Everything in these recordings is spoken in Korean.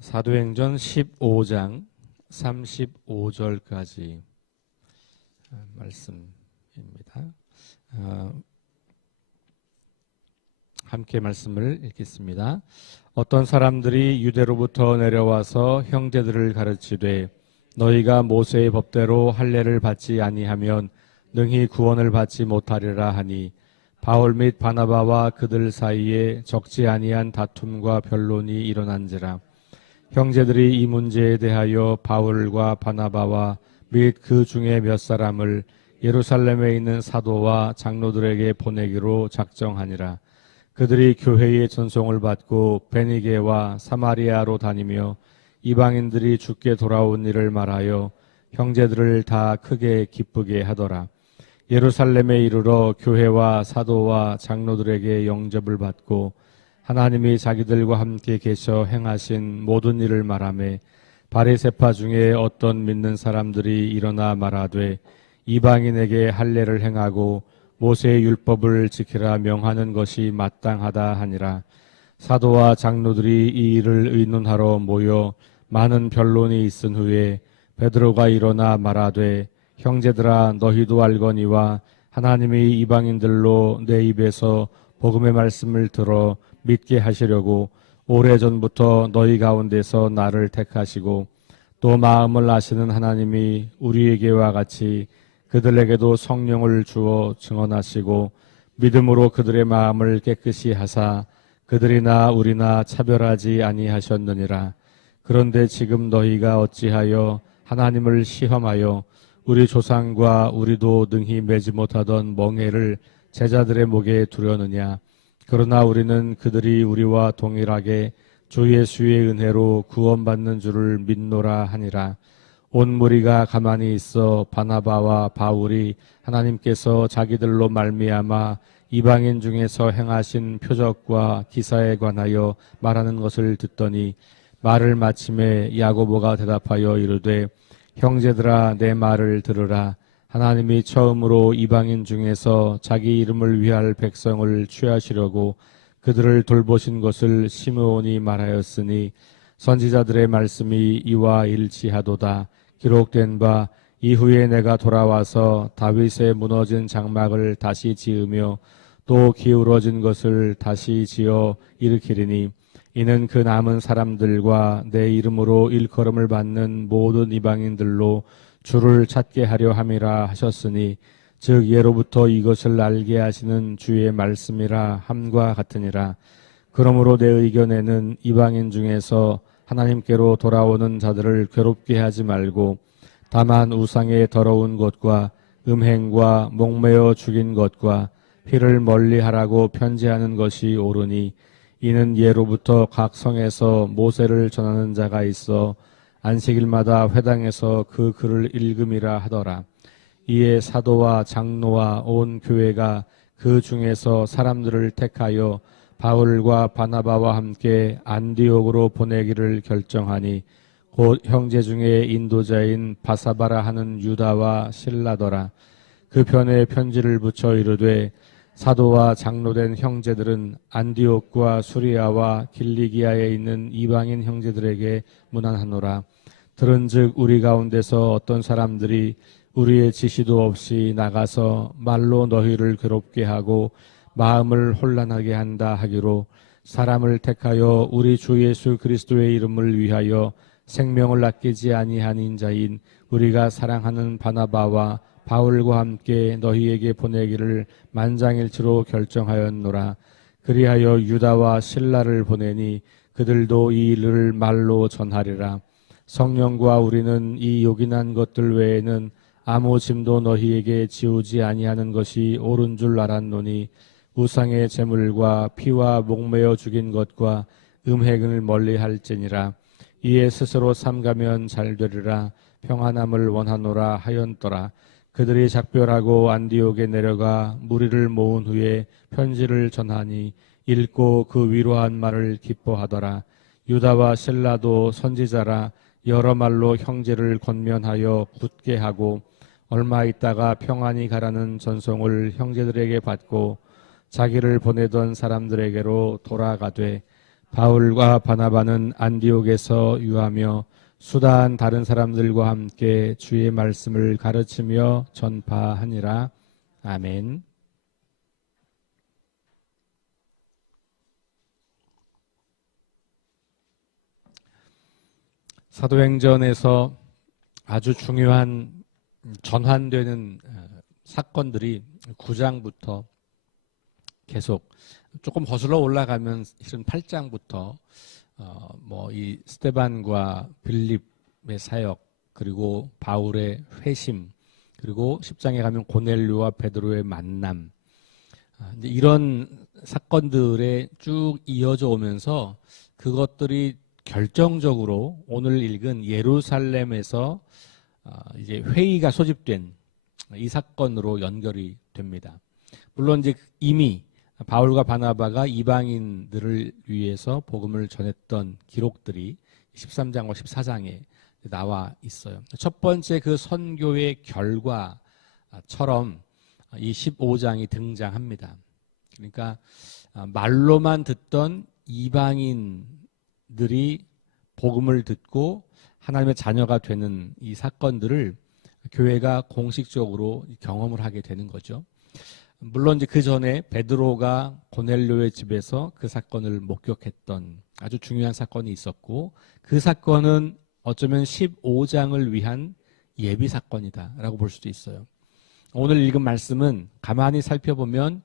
사도행전 15장 35절까지 말씀입니다. 함께 말씀을 읽겠습니다. 어떤 사람들이 유대로부터 내려와서 형제들을 가르치되 너희가 모세의 법대로 할례를 받지 아니하면 능히 구원을 받지 못하리라 하니 바울 및 바나바와 그들 사이에 적지 아니한 다툼과 변론이 일어난지라. 형제들이 이 문제에 대하여 바울과 바나바와 및 그 중에 몇 사람을 예루살렘에 있는 사도와 장로들에게 보내기로 작정하니라. 그들이 교회의 전송을 받고 베니게와 사마리아로 다니며 이방인들이 주께 돌아온 일을 말하여 형제들을 다 크게 기쁘게 하더라. 예루살렘에 이르러 교회와 사도와 장로들에게 영접을 받고 하나님이 자기들과 함께 계셔 행하신 모든 일을 말하며 바리새파 중에 어떤 믿는 사람들이 일어나 말하되 이방인에게 할례를 행하고 모세의 율법을 지키라 명하는 것이 마땅하다 하니라. 사도와 장로들이 이 일을 의논하러 모여 많은 변론이 있은 후에 베드로가 일어나 말하되 형제들아 너희도 알거니와 하나님이 이방인들로 내 입에서 복음의 말씀을 들어 믿게 하시려고 오래전부터 너희 가운데서 나를 택하시고 또 마음을 아시는 하나님이 우리에게와 같이 그들에게도 성령을 주어 증언하시고 믿음으로 그들의 마음을 깨끗이 하사 그들이나 우리나 차별하지 아니하셨느니라. 그런데 지금 너희가 어찌하여 하나님을 시험하여 우리 조상과 우리도 능히 매지 못하던 멍에를 제자들의 목에 두려느냐. 그러나 우리는 그들이 우리와 동일하게 주 예수의 은혜로 구원받는 줄을 믿노라 하니라. 온 무리가 가만히 있어 바나바와 바울이 하나님께서 자기들로 말미암아 이방인 중에서 행하신 표적과 기사에 관하여 말하는 것을 듣더니 말을 마침에 야고보가 대답하여 이르되 형제들아 내 말을 들으라. 하나님이 처음으로 이방인 중에서 자기 이름을 위할 백성을 취하시려고 그들을 돌보신 것을 시므온이 말하였으니 선지자들의 말씀이 이와 일치하도다. 기록된 바 이후에 내가 돌아와서 다윗의 무너진 장막을 다시 지으며 또 기울어진 것을 다시 지어 일으키리니 이는 그 남은 사람들과 내 이름으로 일컬음을 받는 모든 이방인들로 주를 찾게 하려 함이라 하셨으니 즉 예로부터 이것을 알게 하시는 주의 말씀이라 함과 같으니라. 그러므로 내 의견에는 이방인 중에서 하나님께로 돌아오는 자들을 괴롭게 하지 말고 다만 우상의 더러운 것과 음행과 목매어 죽인 것과 피를 멀리하라고 편지하는 것이 옳으니 이는 예로부터 각 성에서 모세를 전하는 자가 있어 안식일마다 회당에서 그 글을 읽음이라 하더라. 이에 사도와 장로와 온 교회가 그 중에서 사람들을 택하여 바울과 바나바와 함께 안디옥으로 보내기를 결정하니 곧 형제 중에 인도자인 바사바라 하는 유다와 실라더라. 그 편에 편지를 붙여 이르되 사도와 장로된 형제들은 안디옥과 수리아와 길리기아에 있는 이방인 형제들에게 문안하노라. 들은즉 우리 가운데서 어떤 사람들이 우리의 지시도 없이 나가서 말로 너희를 괴롭게 하고 마음을 혼란하게 한다 하기로 사람을 택하여 우리 주 예수 그리스도의 이름을 위하여 생명을 아끼지 아니한 인자인 우리가 사랑하는 바나바와 바울과 함께 너희에게 보내기를 만장일치로 결정하였노라. 그리하여 유다와 실라를 보내니 그들도 이 일을 말로 전하리라. 성령과 우리는 이 요긴한 것들 외에는 아무 짐도 너희에게 지우지 아니하는 것이 옳은 줄 알았노니 우상의 제물과 피와 목매어 죽인 것과 음행을 멀리할지니라. 이에 스스로 삼가면 잘되리라. 평안함을 원하노라 하였더라. 그들이 작별하고 안디옥에 내려가 무리를 모은 후에 편지를 전하니 읽고 그 위로한 말을 기뻐하더라. 유다와 실라도 선지자라 여러 말로 형제를 권면하여 굳게 하고 얼마 있다가 평안히 가라는 전송을 형제들에게 받고 자기를 보내던 사람들에게로 돌아가되 바울과 바나바는 안디옥에서 유하며 수단 다른 사람들과 함께 주의 말씀을 가르치며 전파하니라. 아멘. 사도행전에서 아주 중요한 전환되는 사건들이 9장부터 계속 조금 거슬러 올라가면 실은 8장부터 이 스데반과 빌립의 사역, 그리고 바울의 회심, 그리고 10장에 가면 고넬료와 베드로의 만남, 이런 사건들에 쭉 이어져 오면서 그것들이 결정적으로 오늘 읽은 예루살렘에서 이제 회의가 소집된 이 사건으로 연결이 됩니다. 물론 이제 이미 바울과 바나바가 이방인들을 위해서 복음을 전했던 기록들이 13장과 14장에 나와 있어요. 첫 번째 그 선교의 결과처럼 이 15장이 등장합니다. 그러니까 말로만 듣던 이방인들이 복음을 듣고 하나님의 자녀가 되는 이 사건들을 교회가 공식적으로 경험을 하게 되는 거죠. 물론 이제 그 전에 베드로가 고넬료의 집에서 그 사건을 목격했던 아주 중요한 사건이 있었고, 그 사건은 어쩌면 15장을 위한 예비 사건이다라고 볼 수도 있어요. 오늘 읽은 말씀은 가만히 살펴보면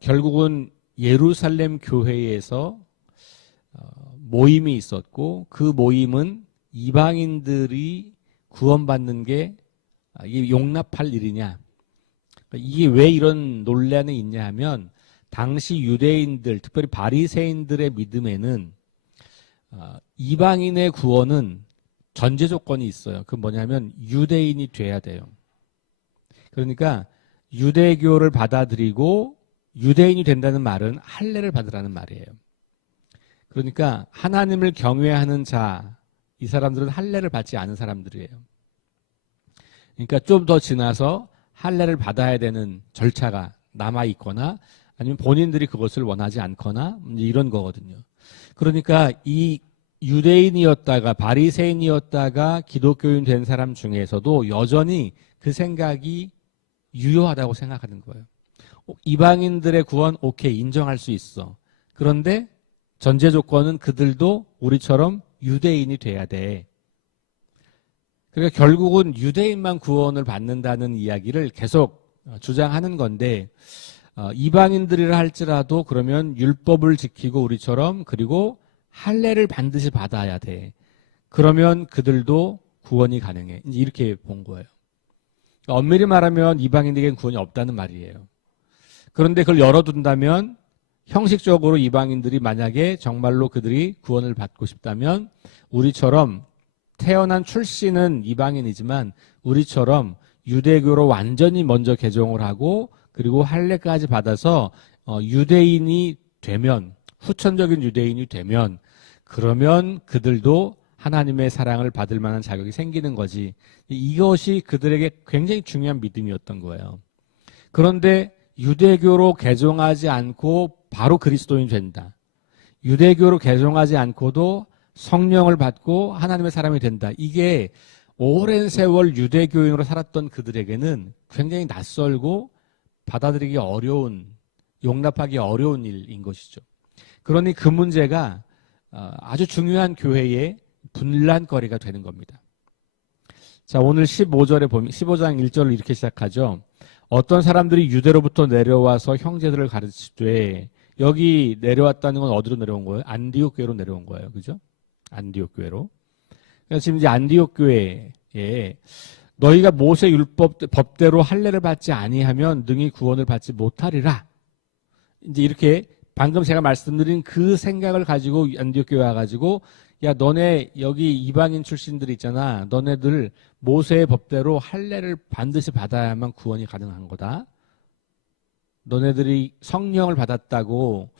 결국은 예루살렘 교회에서 모임이 있었고, 그 모임은 이방인들이 구원받는 게 용납할 일이냐, 이게 왜 이런 논란이 있냐 하면, 당시 유대인들, 특별히 바리새인들의 믿음에는 이방인의 구원은 전제 조건이 있어요. 그 뭐냐면 유대인이 돼야 돼요. 그러니까 유대교를 받아들이고 유대인이 된다는 말은 할례를 받으라는 말이에요. 그러니까 하나님을 경외하는 자, 이 사람들은 할례를 받지 않은 사람들이에요. 그러니까 좀 더 지나서 할례를 받아야 되는 절차가 남아 있거나 아니면 본인들이 그것을 원하지 않거나 이런 거거든요. 그러니까 이 유대인이었다가 바리새인이었다가 기독교인 된 사람 중에서도 여전히 그 생각이 유효하다고 생각하는 거예요. 이방인들의 구원 오케이, 인정할 수 있어. 그런데 전제 조건은 그들도 우리처럼 유대인이 돼야 돼. 그러니까 결국은 유대인만 구원을 받는다는 이야기를 계속 주장하는 건데, 이방인들이라 할지라도 그러면 율법을 지키고 우리처럼, 그리고 할례를 반드시 받아야 돼. 그러면 그들도 구원이 가능해. 이렇게 본 거예요. 엄밀히 말하면 이방인에게는 구원이 없다는 말이에요. 그런데 그걸 열어둔다면, 형식적으로 이방인들이 만약에 정말로 그들이 구원을 받고 싶다면 우리처럼 태어난 출신은 이방인이지만 우리처럼 유대교로 완전히 먼저 개종을 하고 그리고 할례까지 받아서 유대인이 되면, 후천적인 유대인이 되면, 그러면 그들도 하나님의 사랑을 받을 만한 자격이 생기는 거지. 이것이 그들에게 굉장히 중요한 믿음이었던 거예요. 그런데 유대교로 개종하지 않고 바로 그리스도인이 된다. 유대교로 개종하지 않고도 성령을 받고 하나님의 사람이 된다. 이게 오랜 세월 유대교인으로 살았던 그들에게는 굉장히 낯설고 받아들이기 어려운, 용납하기 어려운 일인 것이죠. 그러니 그 문제가 아주 중요한 교회의 분란거리가 되는 겁니다. 자, 오늘 15절에 보면 15장 1절을 이렇게 시작하죠. 어떤 사람들이 유대로부터 내려와서 형제들을 가르치되, 여기 내려왔다는 건 어디로 내려온 거예요? 안디옥 교회로 내려온 거예요. 그죠? 안디옥 교회로. 그러니까 지금 이제 안디옥 교회에 너희가 모세 율법 법대로 할례를 받지 아니하면 능히 구원을 받지 못하리라. 이제 이렇게 방금 제가 말씀드린 그 생각을 가지고 안디옥 교회 와가지고, 야, 너네 여기 이방인 출신들 있잖아. 너네들 모세의 법대로 할례를 반드시 받아야만 구원이 가능한 거다. 너네들이 성령을 받았다고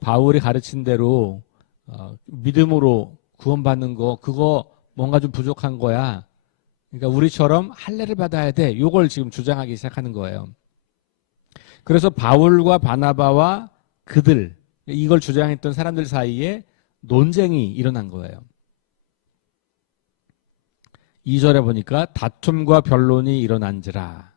바울이 가르친 대로 믿음으로 구원받는 거, 그거 뭔가 좀 부족한 거야. 그러니까 우리처럼 할례를 받아야 돼. 요걸 지금 주장하기 시작하는 거예요. 그래서 바울과 바나바와 그들, 이걸 주장했던 사람들 사이에 논쟁이 일어난 거예요. 2절에 보니까 다툼과 변론이 일어난지라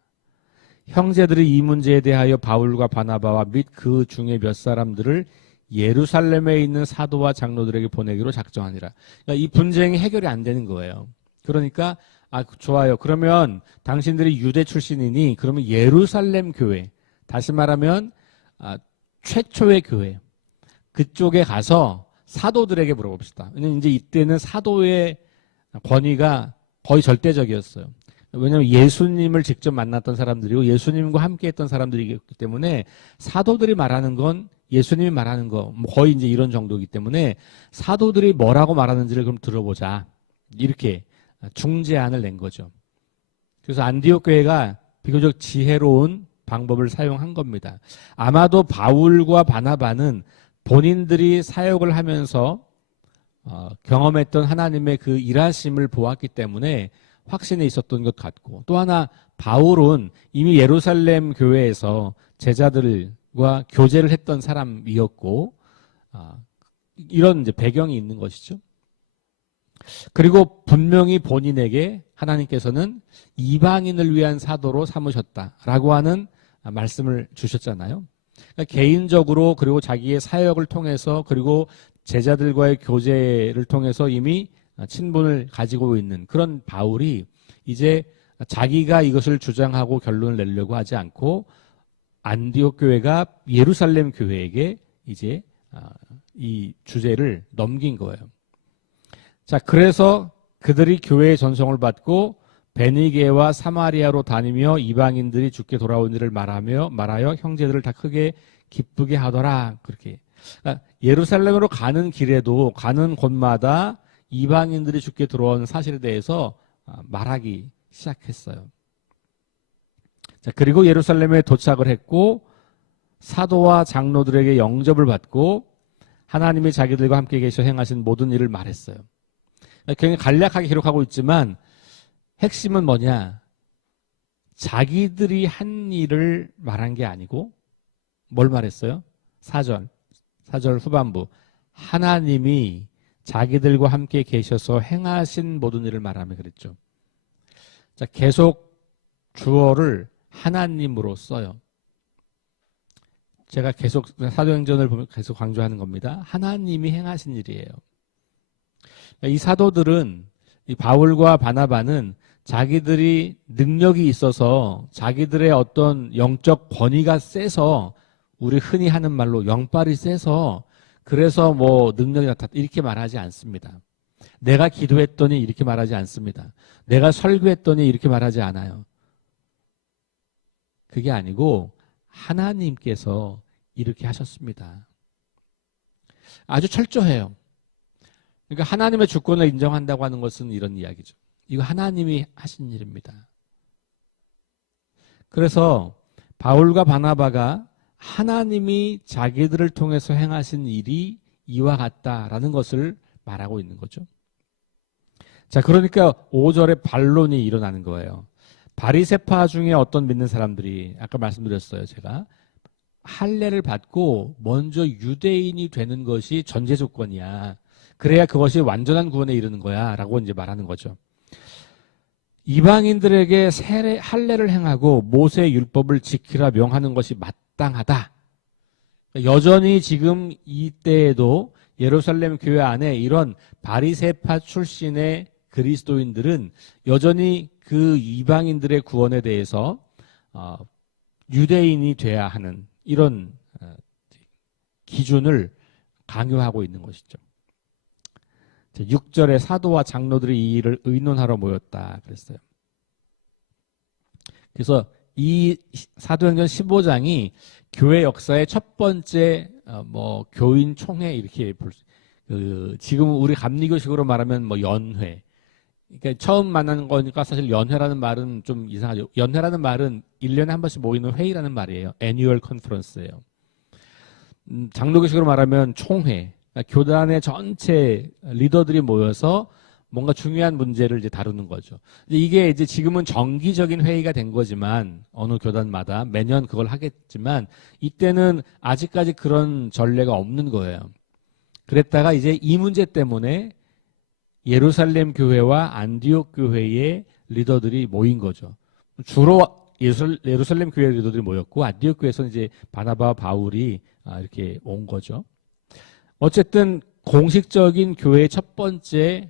형제들이 이 문제에 대하여 바울과 바나바와 및 그 중에 몇 사람들을 예루살렘에 있는 사도와 장로들에게 보내기로 작정하니라. 그러니까 이 분쟁이 해결이 안 되는 거예요. 그러니까 좋아요. 그러면 당신들이 유대 출신이니 그러면 예루살렘 교회, 다시 말하면 최초의 교회 그쪽에 가서 사도들에게 물어봅시다. 왜냐면 이제 이때는 사도의 권위가 거의 절대적이었어요. 왜냐하면 예수님을 직접 만났던 사람들이고 예수님과 함께했던 사람들이기 때문에 사도들이 말하는 건 예수님이 말하는 거 거의 이제 이런 정도이기 때문에 사도들이 뭐라고 말하는지를 그럼 들어보자. 이렇게 중재안을 낸 거죠. 그래서 안디옥 교회가 비교적 지혜로운 방법을 사용한 겁니다. 아마도 바울과 바나바는 본인들이 사역을 하면서 경험했던 하나님의 그 일하심을 보았기 때문에 확신이 있었던 것 같고, 또 하나 바울은 이미 예루살렘 교회에서 제자들과 교제를 했던 사람이었고 이런 이제 배경이 있는 것이죠. 그리고 분명히 본인에게 하나님께서는 이방인을 위한 사도로 삼으셨다라고 하는 말씀을 주셨잖아요. 그러니까 개인적으로 그리고 자기의 사역을 통해서 그리고 제자들과의 교제를 통해서 이미 친분을 가지고 있는 그런 바울이 이제 자기가 이것을 주장하고 결론을 내려고 하지 않고 안디옥 교회가 예루살렘 교회에게 이제 이 주제를 넘긴 거예요. 자, 그래서 그들이 교회의 전송을 받고 베니게와 사마리아로 다니며 이방인들이 주께 돌아온 일을 말하여 형제들을 다 크게 기쁘게 하더라. 그렇게. 그러니까 예루살렘으로 가는 길에도 가는 곳마다 이방인들이 주께 들어온 사실에 대해서 말하기 시작했어요. 자, 그리고 예루살렘에 도착을 했고 사도와 장로들에게 영접을 받고 하나님이 자기들과 함께 계셔 행하신 모든 일을 말했어요. 굉장히 간략하게 기록하고 있지만 핵심은 뭐냐? 자기들이 한 일을 말한 게 아니고 뭘 말했어요? 4절 후반부. 하나님이 자기들과 함께 계셔서 행하신 모든 일을 말하며 그랬죠. 자, 계속 주어를 하나님으로 써요. 제가 계속 사도행전을 보면 계속 강조하는 겁니다. 하나님이 행하신 일이에요. 이 사도들은 이 바울과 바나바는 자기들이 능력이 있어서 자기들의 어떤 영적 권위가 세서 우리 흔히 하는 말로 영빨이 세서 그래서 뭐 능력이 나타났다 이렇게 말하지 않습니다. 내가 기도했더니 이렇게 말하지 않습니다. 내가 설교했더니 이렇게 말하지 않아요. 그게 아니고 하나님께서 이렇게 하셨습니다. 아주 철저해요. 그러니까 하나님의 주권을 인정한다고 하는 것은 이런 이야기죠. 이거 하나님이 하신 일입니다. 그래서 바울과 바나바가 하나님이 자기들을 통해서 행하신 일이 이와 같다라는 것을 말하고 있는 거죠. 자, 그러니까 5절에 반론이 일어나는 거예요. 바리새파 중에 어떤 믿는 사람들이 아까 말씀드렸어요. 제가 할례를 받고 먼저 유대인이 되는 것이 전제 조건이야. 그래야 그것이 완전한 구원에 이르는 거야 라고 이제 말하는 거죠. 이방인들에게 할례를 행하고 모세의 율법을 지키라 명하는 것이 마땅하다. 여전히 지금 이때에도 예루살렘 교회 안에 이런 바리새파 출신의 그리스도인들은 여전히 그 이방인들의 구원에 대해서 유대인이 돼야 하는 이런 기준을 강요하고 있는 것이죠. 6절에 사도와 장로들이 이 일을 의논하러 모였다 그랬어요. 그래서 이 사도행전 15장이 교회 역사의 첫 번째 교인 총회 이렇게 지금 우리 감리교식으로 말하면 연회. 그러니까 처음 만나는 거니까 사실 연회라는 말은 좀 이상하죠. 연회라는 말은 1년에 한 번씩 모이는 회의라는 말이에요. Annual Conference예요. 장로교식으로 말하면 총회. 그러니까 교단의 전체 리더들이 모여서 뭔가 중요한 문제를 이제 다루는 거죠. 이게 이제 지금은 정기적인 회의가 된 거지만 어느 교단마다 매년 그걸 하겠지만 이때는 아직까지 그런 전례가 없는 거예요. 그랬다가 이제 이 문제 때문에 예루살렘 교회와 안디옥 교회의 리더들이 모인 거죠. 주로 예루살렘 교회 리더들이 모였고 안디옥 교회에서는 이제 바나바와 바울이 이렇게 온 거죠. 어쨌든 공식적인 교회의 첫 번째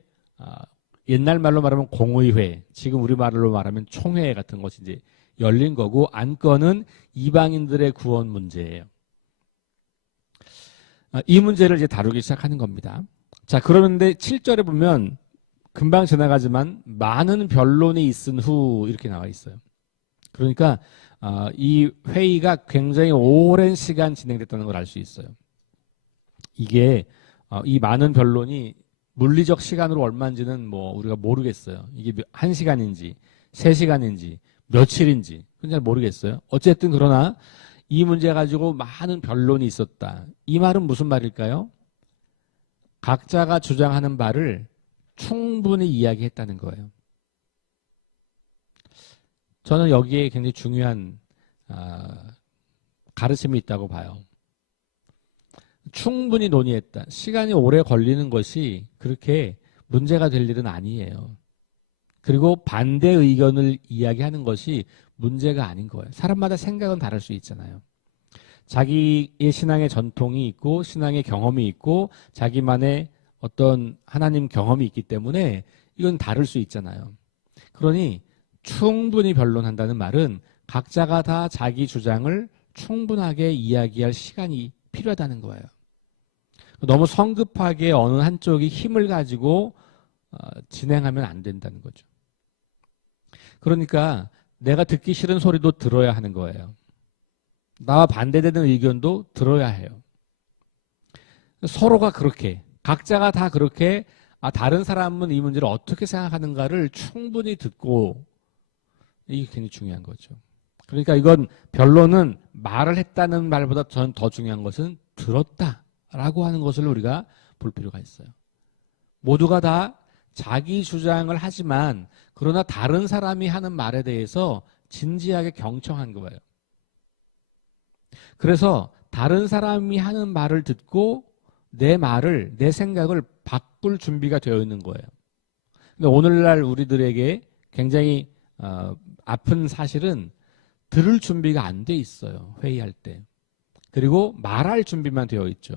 옛날 말로 말하면 공의회, 지금 우리 말로 말하면 총회 같은 것이 이제 열린 거고 안건은 이방인들의 구원 문제예요. 이 문제를 이제 다루기 시작하는 겁니다. 자, 그러는데 7절에 보면 금방 지나가지만 많은 변론이 있은 후 이렇게 나와 있어요. 그러니까 이 회의가 굉장히 오랜 시간 진행됐다는 걸 알 수 있어요. 이게 이 많은 변론이 물리적 시간으로 얼마인지는 뭐 우리가 모르겠어요. 이게 1시간인지 3시간인지 며칠인지 그건 잘 모르겠어요. 어쨌든 그러나 이 문제 가지고 많은 변론이 있었다. 이 말은 무슨 말일까요? 각자가 주장하는 바를 충분히 이야기했다는 거예요. 저는 여기에 굉장히 중요한 가르침이 있다고 봐요. 충분히 논의했다. 시간이 오래 걸리는 것이 그렇게 문제가 될 일은 아니에요. 그리고 반대 의견을 이야기하는 것이 문제가 아닌 거예요. 사람마다 생각은 다를 수 있잖아요. 자기의 신앙의 전통이 있고 신앙의 경험이 있고 자기만의 어떤 하나님 경험이 있기 때문에 이건 다를 수 있잖아요. 그러니 충분히 변론한다는 말은 각자가 다 자기 주장을 충분하게 이야기할 시간이 필요하다는 거예요. 너무 성급하게 어느 한쪽이 힘을 가지고 진행하면 안 된다는 거죠. 그러니까 내가 듣기 싫은 소리도 들어야 하는 거예요. 나와 반대되는 의견도 들어야 해요. 서로가 그렇게 각자가 다 그렇게 다른 사람은 이 문제를 어떻게 생각하는가를 충분히 듣고 이게 굉장히 중요한 거죠. 그러니까 이건 변론은 말을 했다는 말보다 저는 더 중요한 것은 들었다라고 하는 것을 우리가 볼 필요가 있어요. 모두가 다 자기 주장을 하지만 그러나 다른 사람이 하는 말에 대해서 진지하게 경청한 거예요. 그래서 다른 사람이 하는 말을 듣고 내 말을, 내 생각을 바꿀 준비가 되어 있는 거예요. 근데 오늘날 우리들에게 굉장히 아픈 사실은 들을 준비가 안 돼 있어요. 회의할 때. 그리고 말할 준비만 되어 있죠.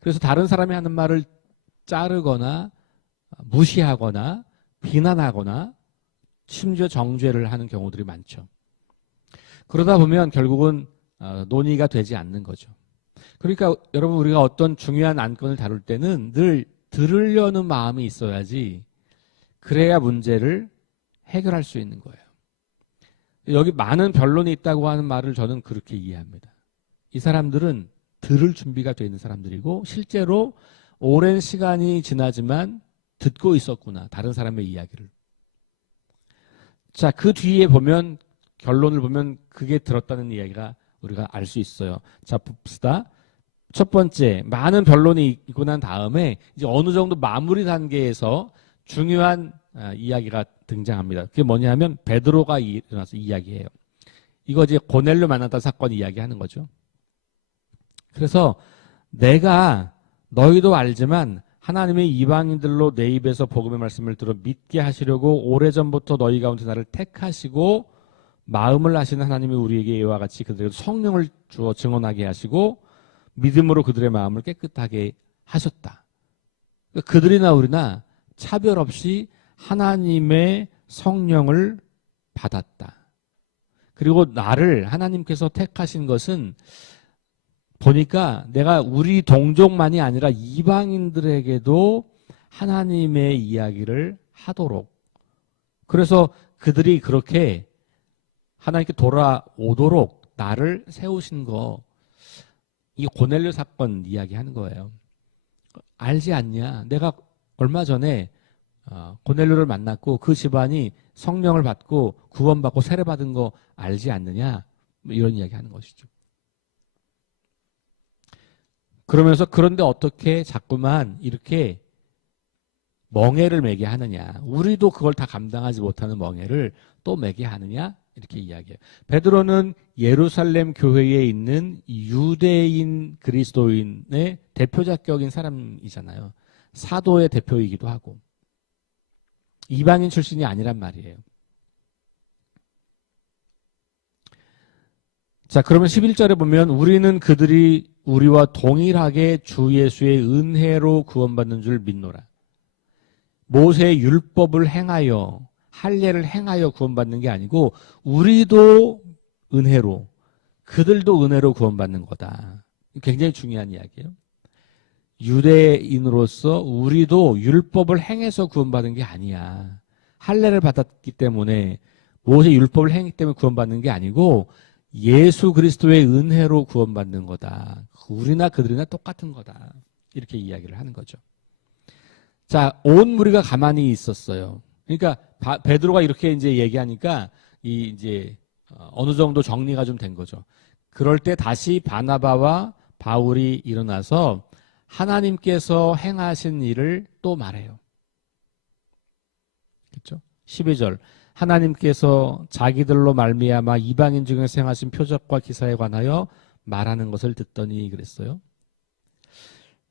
그래서 다른 사람이 하는 말을 자르거나 무시하거나 비난하거나 심지어 정죄를 하는 경우들이 많죠. 그러다 보면 결국은 논의가 되지 않는 거죠. 그러니까 여러분 우리가 어떤 중요한 안건을 다룰 때는 늘 들으려는 마음이 있어야지 그래야 문제를 해결할 수 있는 거예요. 여기 많은 변론이 있다고 하는 말을 저는 그렇게 이해합니다. 이 사람들은 들을 준비가 되어 있는 사람들이고 실제로 오랜 시간이 지나지만 듣고 있었구나. 다른 사람의 이야기를. 자, 그 뒤에 보면 결론을 보면 그게 들었다는 이야기가 우리가 알 수 있어요. 자, 봅시다. 첫 번째, 많은 변론이 있고 난 다음에 이제 어느 정도 마무리 단계에서 중요한 이야기가 등장합니다. 그게 뭐냐면 베드로가 일어나서 이야기해요. 이거 이제 고넬료 만났던 사건 이야기하는 거죠. 그래서 내가 너희도 알지만 하나님의 이방인들로 내 입에서 복음의 말씀을 들어 믿게 하시려고 오래전부터 너희 가운데 나를 택하시고 마음을 아시는 하나님이 우리에게 이와 같이 그들에게 성령을 주어 증언하게 하시고 믿음으로 그들의 마음을 깨끗하게 하셨다. 그들이나 우리나 차별 없이 하나님의 성령을 받았다. 그리고 나를 하나님께서 택하신 것은 보니까 내가 우리 동족만이 아니라 이방인들에게도 하나님의 이야기를 하도록, 그래서 그들이 그렇게 하나님께 돌아오도록 나를 세우신 거, 이 고넬료 사건 이야기하는 거예요. 알지 않냐? 내가 얼마 전에 고넬료를 만났고 그 집안이 성령을 받고 구원받고 세례받은 거 알지 않느냐? 이런 이야기 하는 것이죠. 그러면서 그런데 어떻게 자꾸만 이렇게 멍에를 매게 하느냐. 우리도 그걸 다 감당하지 못하는 멍에를 또 매게 하느냐. 이렇게 이야기해요. 베드로는 예루살렘 교회에 있는 유대인 그리스도인의 대표자격인 사람이잖아요. 사도의 대표이기도 하고. 이방인 출신이 아니란 말이에요. 자, 그러면 11절에 보면 우리는 그들이 우리와 동일하게 주 예수의 은혜로 구원받는 줄 믿노라. 모세의 율법을 행하여 할례를 행하여 구원받는 게 아니고 우리도 은혜로 그들도 은혜로 구원받는 거다. 굉장히 중요한 이야기예요. 유대인으로서 우리도 율법을 행해서 구원받은 게 아니야. 할례를 받았기 때문에 모세 율법을 행했기 때문에 구원받는 게 아니고 예수 그리스도의 은혜로 구원받는 거다. 우리나 그들이나 똑같은 거다. 이렇게 이야기를 하는 거죠. 자, 온 무리가 가만히 있었어요. 그러니까 베드로가 이렇게 이제 얘기하니까 이제 어느 정도 정리가 좀 된 거죠. 그럴 때 다시 바나바와 바울이 일어나서 하나님께서 행하신 일을 또 말해요. 그렇죠? 12절. 하나님께서 자기들로 말미암아 이방인 중에서 행하신 표적과 기사에 관하여 말하는 것을 듣더니 그랬어요.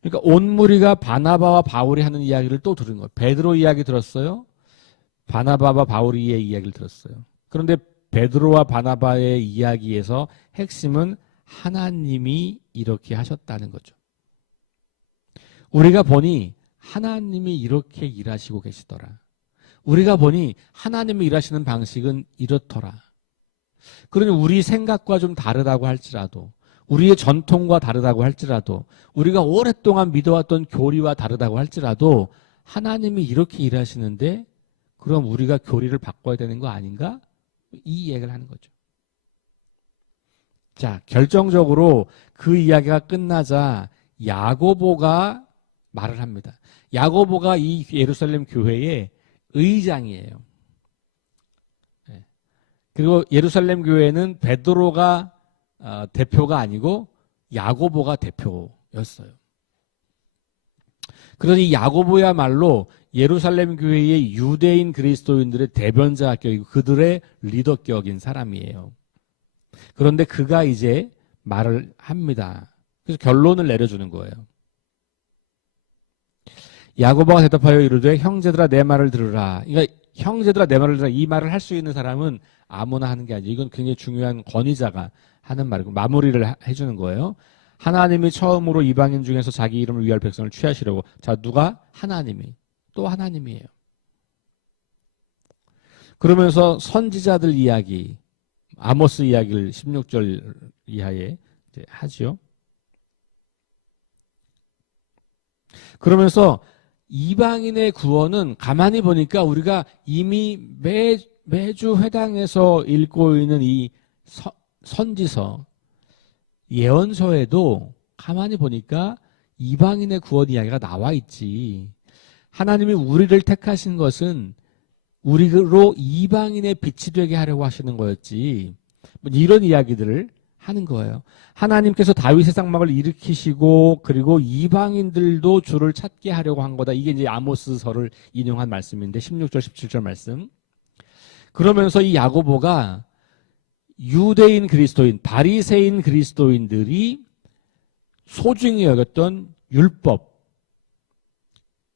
그러니까 온 무리가 바나바와 바울이 하는 이야기를 또 들은 거예요. 베드로 이야기 들었어요. 바나바와 바울의 이야기를 들었어요. 그런데 베드로와 바나바의 이야기에서 핵심은 하나님이 이렇게 하셨다는 거죠. 우리가 보니 하나님이 이렇게 일하시고 계시더라. 우리가 보니 하나님이 일하시는 방식은 이렇더라. 그러니 우리 생각과 좀 다르다고 할지라도 우리의 전통과 다르다고 할지라도 우리가 오랫동안 믿어왔던 교리와 다르다고 할지라도 하나님이 이렇게 일하시는데 그럼 우리가 교리를 바꿔야 되는 거 아닌가? 이 얘기를 하는 거죠. 자, 결정적으로 그 이야기가 끝나자 야고보가 말을 합니다. 야고보가 이 예루살렘 교회의 의장이에요. 그리고 예루살렘 교회는 베드로가 대표가 아니고 야고보가 대표였어요. 그래서 이 야고보야말로 예루살렘 교회의 유대인 그리스도인들의 대변자격이고 그들의 리더격인 사람이에요. 그런데 그가 이제 말을 합니다. 그래서 결론을 내려주는 거예요. 야고보가 대답하여 이르되 형제들아 내 말을 들으라. 그러니까 형제들아 내 말을 들으라. 이 말을 할 수 있는 사람은 아무나 하는 게 아니에요. 이건 굉장히 중요한 권위자가 하는 말이고 마무리를 해주는 거예요. 하나님이 처음으로 이방인 중에서 자기 이름을 위할 백성을 취하시려고. 자, 누가? 하나님이. 또 하나님이에요. 그러면서 선지자들 이야기, 아모스 이야기를 16절 이하에 이제 하죠. 그러면서 이방인의 구원은 가만히 보니까 우리가 이미 매주 회당에서 읽고 있는 이 선지서, 예언서에도 가만히 보니까 이방인의 구원 이야기가 나와 있지. 하나님이 우리를 택하신 것은 우리로 이방인의 빛이 되게 하려고 하시는 거였지. 이런 이야기들을 하는 거예요. 하나님께서 다윗의 상막을 일으키시고 그리고 이방인들도 주를 찾게 하려고 한 거다. 이게 이제 아모스서를 인용한 말씀인데 16절 17절 말씀. 그러면서 이 야고보가 유대인 그리스도인, 바리새인 그리스도인들이 소중히 여겼던 율법,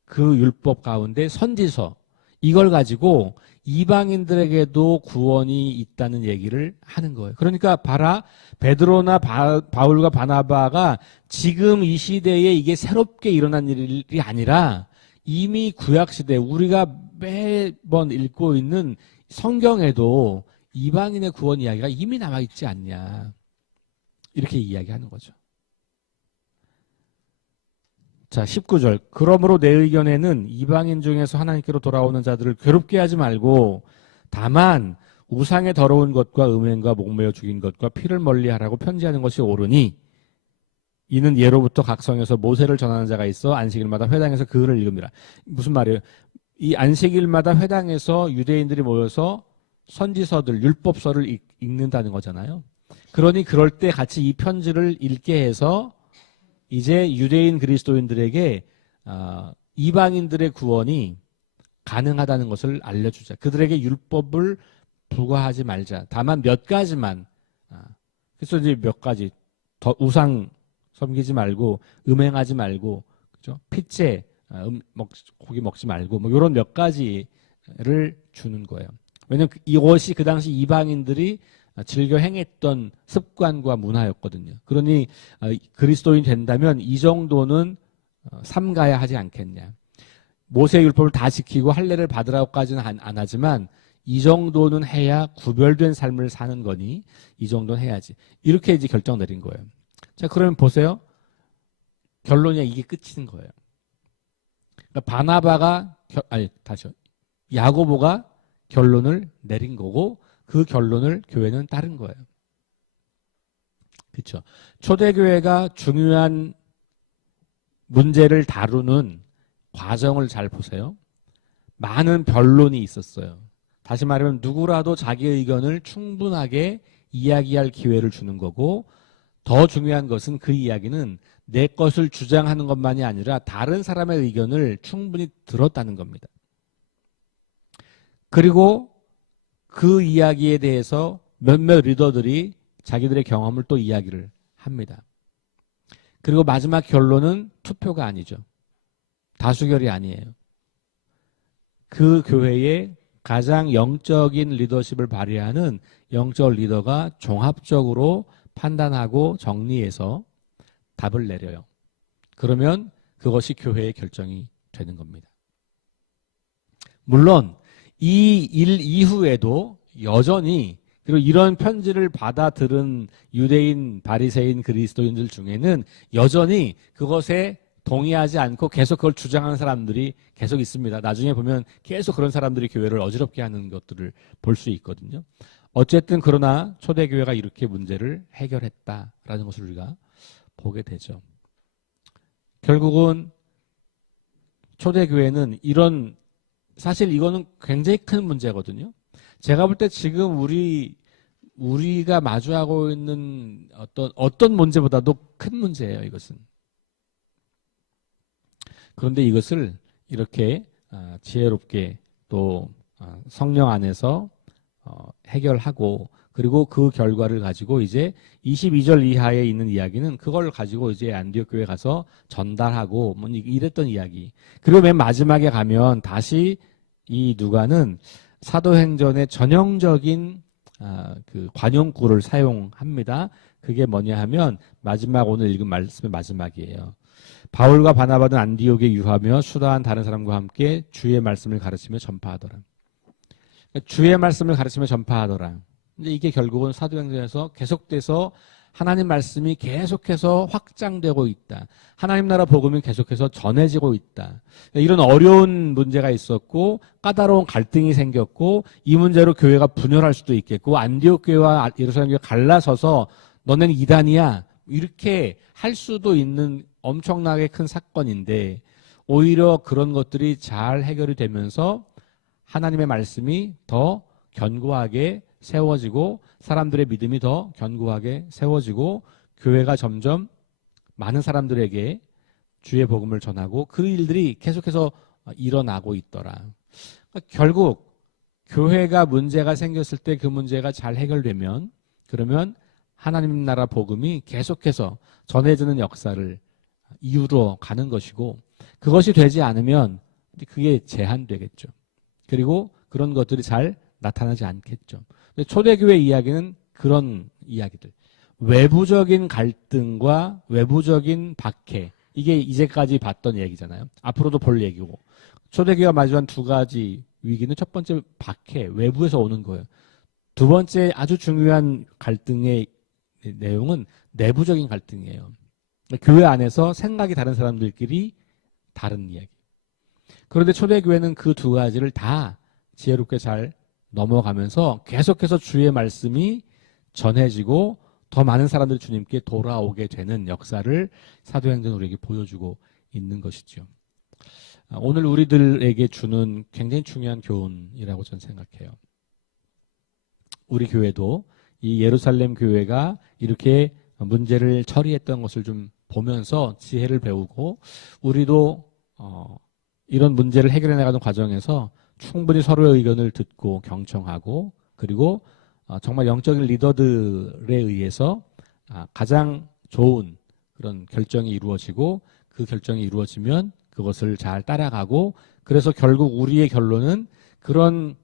그 율법 가운데 선지서, 이걸 가지고 이방인들에게도 구원이 있다는 얘기를 하는 거예요. 그러니까 봐라, 베드로나 바울과 바나바가 지금 이 시대에 이게 새롭게 일어난 일이 아니라 이미 구약시대 우리가 매번 읽고 있는 성경에도 이방인의 구원 이야기가 이미 남아있지 않냐. 이렇게 이야기하는 거죠. 자, 19절. 그러므로 내 의견에는 이방인 중에서 하나님께로 돌아오는 자들을 괴롭게 하지 말고 다만 우상의 더러운 것과 음행과 목매어 죽인 것과 피를 멀리하라고 편지하는 것이 옳으니 이는 예로부터 각 성에서 모세를 전하는 자가 있어 안식일마다 회당에서 그를 읽음이라. 무슨 말이에요? 이 안식일마다 회당에서 유대인들이 모여서 선지서들, 율법서를 읽는다는 거잖아요. 그러니 그럴 때 같이 이 편지를 읽게 해서 이제 유대인 그리스도인들에게 이방인들의 구원이 가능하다는 것을 알려주자. 그들에게 율법을 부과하지 말자. 다만 몇 가지만. 그래서 이제 몇 가지. 더 우상 섬기지 말고, 음행하지 말고, 그죠? 피째, 고기 먹지 말고, 뭐 이런 몇 가지를 주는 거예요. 왜냐면 이것이 그 당시 이방인들이 즐겨 행했던 습관과 문화였거든요. 그러니 그리스도인 된다면 이 정도는 삼가야 하지 않겠냐. 모세의 율법을 다 지키고 할례를 받으라고까지는 안 하지만 이 정도는 해야 구별된 삶을 사는 거니 이 정도는 해야지. 이렇게 이제 결정 내린 거예요. 자, 그러면 보세요. 결론이 이게 끝인 거예요. 그러니까 바나바가 다시요. 야고보가 결론을 내린 거고 그 결론을 교회는 따른 거예요. 그렇죠? 초대교회가 중요한 문제를 다루는 과정을 잘 보세요. 많은 변론이 있었어요. 다시 말하면 누구라도 자기 의견을 충분하게 이야기할 기회를 주는 거고 더 중요한 것은 그 이야기는 내 것을 주장하는 것만이 아니라 다른 사람의 의견을 충분히 들었다는 겁니다. 그리고 그 이야기에 대해서 몇몇 리더들이 자기들의 경험을 또 이야기를 합니다. 그리고 마지막 결론은 투표가 아니죠. 다수결이 아니에요. 그 교회의 가장 영적인 리더십을 발휘하는 영적 리더가 종합적으로 판단하고 정리해서 답을 내려요. 그러면 그것이 교회의 결정이 되는 겁니다. 물론 이 일 이후에도 여전히 그리고 이런 편지를 받아들은 유대인, 바리새인, 그리스도인들 중에는 여전히 그것에 동의하지 않고 계속 그걸 주장하는 사람들이 계속 있습니다. 나중에 보면 계속 그런 사람들이 교회를 어지럽게 하는 것들을 볼 수 있거든요. 어쨌든 그러나 초대교회가 이렇게 문제를 해결했다라는 것을 우리가 보게 되죠. 결국은 초대교회는 사실 이거는 굉장히 큰 문제거든요. 제가 볼 때 지금 우리가 마주하고 있는 어떤 문제보다도 큰 문제예요, 이것은. 그런데 이것을 이렇게 지혜롭게 또 성령 안에서 해결하고 그리고 그 결과를 가지고 이제 22절 이하에 있는 이야기는 그걸 가지고 이제 안디옥 교회 가서 전달하고 뭐 이랬던 이야기. 그리고 맨 마지막에 가면 다시 이 누가는 사도행전의 전형적인 그 관용구를 사용합니다. 그게 뭐냐 하면 오늘 읽은 말씀의 마지막이에요. 바울과 바나바는 안디옥에 유하며 수다한 다른 사람과 함께 주의 말씀을 가르치며 전파하더라. 주의 말씀을 가르치며 전파하더라. 근데 이게 결국은 사도행전에서 계속돼서 하나님 말씀이 계속해서 확장되고 있다. 하나님 나라 복음이 계속해서 전해지고 있다. 이런 어려운 문제가 있었고 까다로운 갈등이 생겼고 이 문제로 교회가 분열할 수도 있겠고 안디옥 교회와 예루살렘 교회가 갈라서서 너네는 이단이야 이렇게 할 수도 있는 엄청나게 큰 사건인데 오히려 그런 것들이 잘 해결이 되면서 하나님의 말씀이 더 견고하게 세워지고 사람들의 믿음이 더 견고하게 세워지고 교회가 점점 많은 사람들에게 주의 복음을 전하고 그 일들이 계속해서 일어나고 있더라. 그러니까 결국 교회가 문제가 생겼을 때 그 문제가 잘 해결되면 그러면 하나님 나라 복음이 계속해서 전해지는 역사를 이루어 가는 것이고 그것이 되지 않으면 그게 제한되겠죠. 그리고 그런 것들이 잘 나타나지 않겠죠. 초대교회 이야기는 그런 이야기들. 외부적인 갈등과 외부적인 박해. 이게 이제까지 봤던 얘기잖아요. 앞으로도 볼 얘기고. 초대교회가 마주한 두 가지 위기는 첫 번째 박해, 외부에서 오는 거예요. 두 번째 아주 중요한 갈등의 내용은 내부적인 갈등이에요. 교회 안에서 생각이 다른 사람들끼리 다른 이야기. 그런데 초대교회는 그 두 가지를 다 지혜롭게 잘 넘어가면서 계속해서 주의 말씀이 전해지고 더 많은 사람들이 주님께 돌아오게 되는 역사를 사도행전 우리에게 보여주고 있는 것이죠. 오늘 우리들에게 주는 굉장히 중요한 교훈이라고 저는 생각해요. 우리 교회도 이 예루살렘 교회가 이렇게 문제를 처리했던 것을 좀 보면서 지혜를 배우고 우리도 이런 문제를 해결해 나가는 과정에서 충분히 서로의 의견을 듣고 경청하고 그리고 정말 영적인 리더들에 의해서 가장 좋은 그런 결정이 이루어지고 그 결정이 이루어지면 그것을 잘 따라가고 그래서 결국 우리의 결론은 그런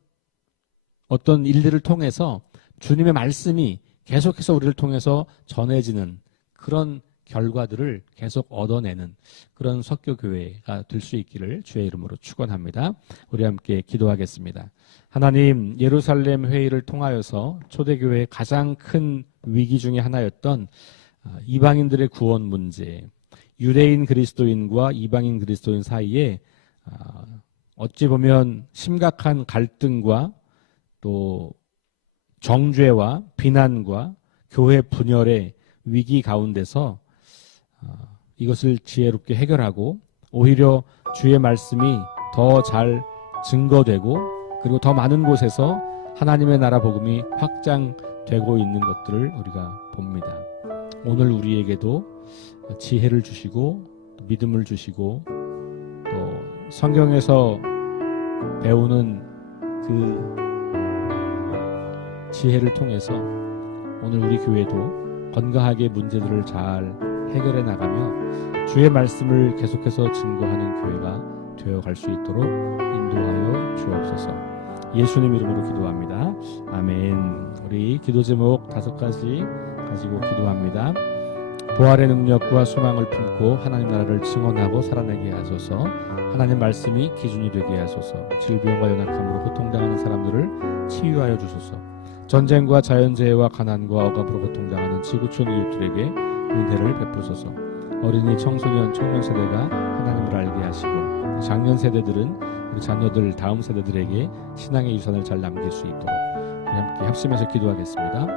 어떤 일들을 통해서 주님의 말씀이 계속해서 우리를 통해서 전해지는 그런 결과들을 계속 얻어내는 그런 석교교회가 될 수 있기를 주의 이름으로 축원합니다. 우리 함께 기도하겠습니다. 하나님, 예루살렘 회의를 통하여서 초대교회의 가장 큰 위기 중에 하나였던 이방인들의 구원 문제, 유대인 그리스도인과 이방인 그리스도인 사이에 어찌 보면 심각한 갈등과 또 정죄와 비난과 교회 분열의 위기 가운데서 이것을 지혜롭게 해결하고 오히려 주의 말씀이 더 잘 증거되고 그리고 더 많은 곳에서 하나님의 나라 복음이 확장되고 있는 것들을 우리가 봅니다. 오늘 우리에게도 지혜를 주시고 믿음을 주시고 또 성경에서 배우는 그 지혜를 통해서 오늘 우리 교회도 건강하게 문제들을 잘 해결해 나가며 주의 말씀을 계속해서 증거하는 교회가 되어갈 수 있도록 인도하여 주옵소서. 예수님 이름으로 기도합니다. 아멘. 우리 기도 제목 5가지 가지고 기도합니다. 부활의 능력과 소망을 품고 하나님 나라를 증언하고 살아내게 하소서. 하나님 말씀이 기준이 되게 하소서. 질병과 연약함으로 고통당하는 사람들을 치유하여 주소서. 전쟁과 자연재해와 가난과 억압으로 고통당하는 지구촌 이웃들에게 은혜를 베푸소서. 어린이, 청소년, 청년 세대가 하나님을 알게 하시고 장년 세대들은 우리 자녀들, 다음 세대들에게 신앙의 유산을 잘 남길 수 있도록 우리 함께 합심해서 기도하겠습니다.